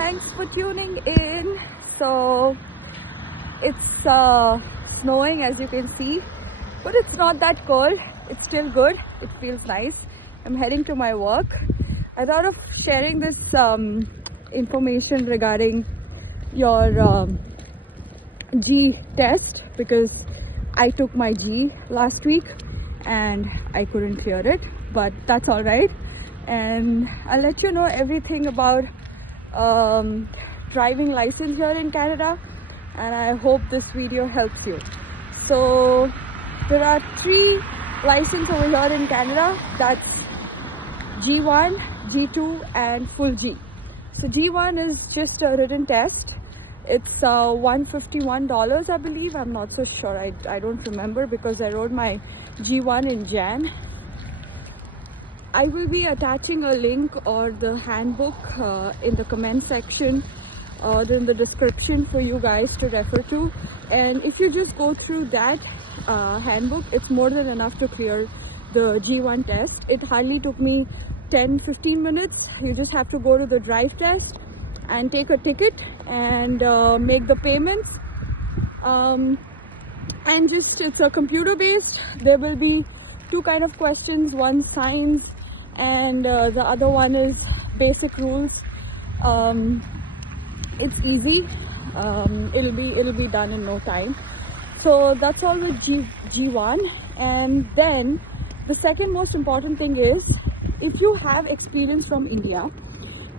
thanks for tuning in. So it's snowing, as you can see, but it's not that cold. It's still good. It feels nice. I'm heading to my work. I thought of sharing this information regarding your G test, because I took my G last week and I couldn't clear it, but that's all right. And I'll let you know everything about driving license here in Canada, and I hope this video helps you. So there are 3 licenses over here in Canada. That's G1, G2 and full G. So G1 is just a written test. It's $151, I believe. I'm not so sure. I don't remember because I wrote my G1 in Jan. I will be attaching a link or the handbook in the comment section or in the description for you guys to refer to. And if you just go through that handbook, it's more than enough to clear the G1 test. It hardly took me 10-15 minutes. You just have to go to the drive test and take a ticket and make the payments. And just, it's a computer based. There will be 2 kind of questions, one science and the other one is basic rules. It's easy. It'll be done in no time. So that's all with G1. And then the second most important thing is, if you have experience from India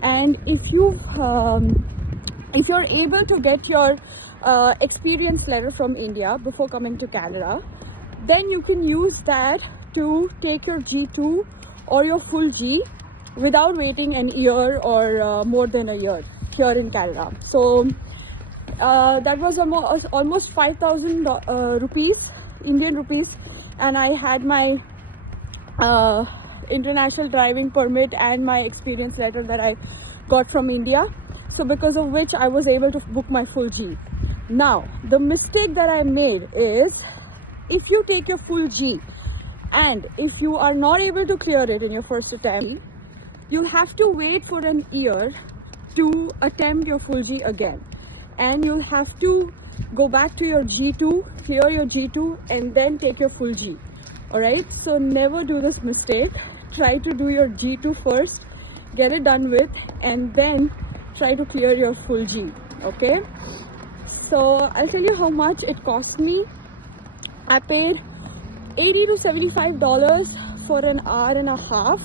and if you're able to get your experience letter from India before coming to Canada, then you can use that to take your G2 or your full G without waiting an year or more than a year here in Canada. So that was almost 5,000 rupees, Indian rupees, and I had my international driving permit and my experience letter that I got from India. So because of which I was able to book my full G. Now the mistake that I made is, if you take your full G and if you are not able to clear it in your first attempt, you have to wait for an year to attempt your full G again, and you'll have to go back to your G2, clear your G2 and then take your full G. Alright, so never do this mistake. Try to do your G2 first, get it done with, and then try to clear your full G. Okay, so I'll tell you how much it cost me. I paid $80 to $75 for an hour and a half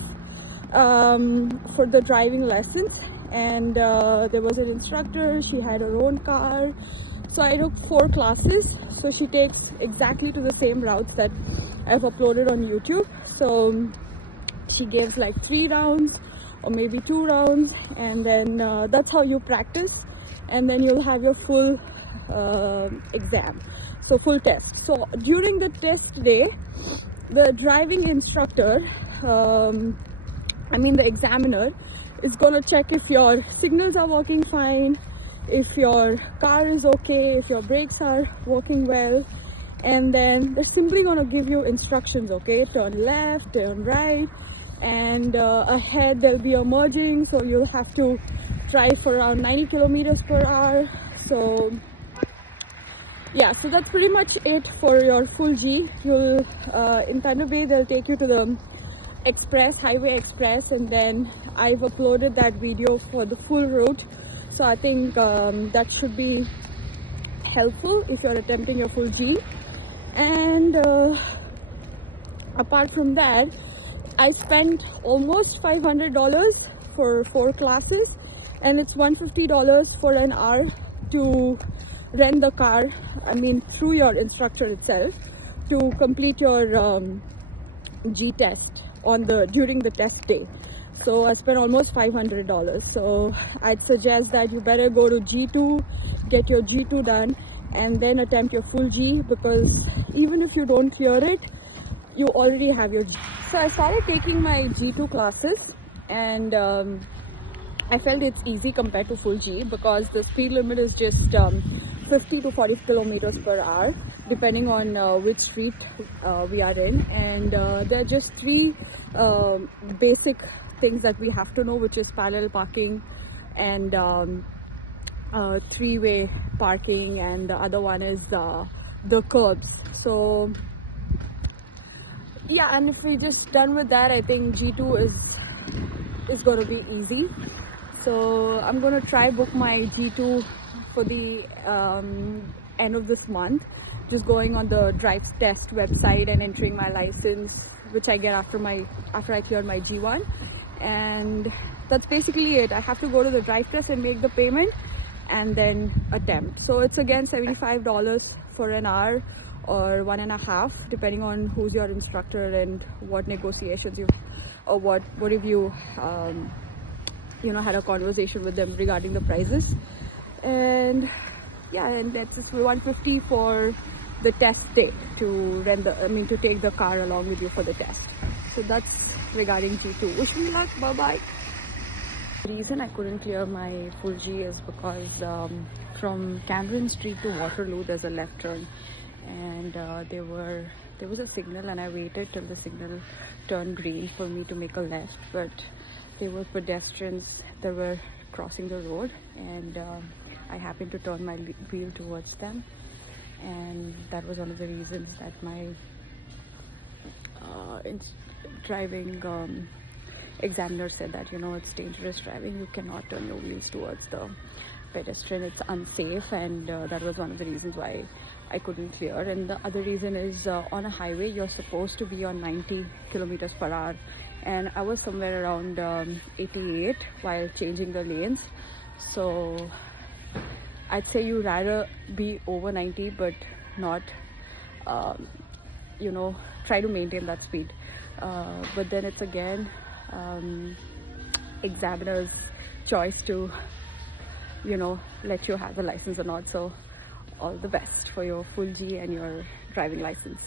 for the driving lessons, and there was an instructor. She had her own car, so I took 4 classes. So she takes exactly to the same routes that I've uploaded on YouTube. So she gives like 3 rounds or maybe 2 rounds, and then that's how you practice, and then you'll have your full exam, so full test. So during the test day, the driving instructor, the examiner, is gonna check if your signals are working fine, if your car is okay, if your brakes are working well, and then they're simply gonna give you instructions. Okay, turn left, turn right, and ahead there'll be a merging, so you'll have to drive for around 90 kilometers per hour. So yeah, so that's pretty much it for your full G. You'll in Thunder Bay they'll take you to the highway express, and then I've uploaded that video for the full route. So I think that should be helpful if you're attempting your full G. And apart from that, I spent almost $500 for 4 classes, and it's $150 for an hour to rent the car, through your instructor itself, to complete your G test during the test day. So I spent almost $500. So I'd suggest that you better go to G2, get your G2 done, and then attempt your full G, because even if you don't clear it, you already have your G. So I started taking my G2 classes, and I felt it's easy compared to full G, because the speed limit is just 50 to 40 kilometers per hour, depending on which street we are in. And there are just 3 basic things that we have to know, which is parallel parking, and three-way parking, and the other one is the curbs. So yeah, and if we just done with that, I think G2 is going to be easy. So I'm going to try book my G2 for the end of this month, just going on the drive test website and entering my license, which I get after I clear my G1, and that's basically it. I have to go to the drive test and make the payment and then attempt. So it's again $75 for an hour or 1.5, depending on who's your instructor and what negotiations you've, or what if you had a conversation with them regarding the prices. And yeah, and it's $150 for the test day to to take the car along with you for the test. So that's regarding G2. Wish me luck. Bye bye. The reason I couldn't clear my full G is because from Cameron Street to Waterloo there's a left turn, and there was a signal, and I waited till the signal turned green for me to make a left, but there were pedestrians that were crossing the road, and I happened to turn my wheel towards them, and that was one of the reasons that my driving examiner said that it's dangerous driving, you cannot turn your wheels towards the pedestrian, it's unsafe, and that was one of the reasons why I couldn't clear. And the other reason is on a highway you're supposed to be on 90 kilometers per hour, and I was somewhere around 88 while changing the lanes. So I'd say you rather be over 90 but not try to maintain that speed, but then it's again examiner's choice to let you have a license or not. So all the best for your full G and your driving license.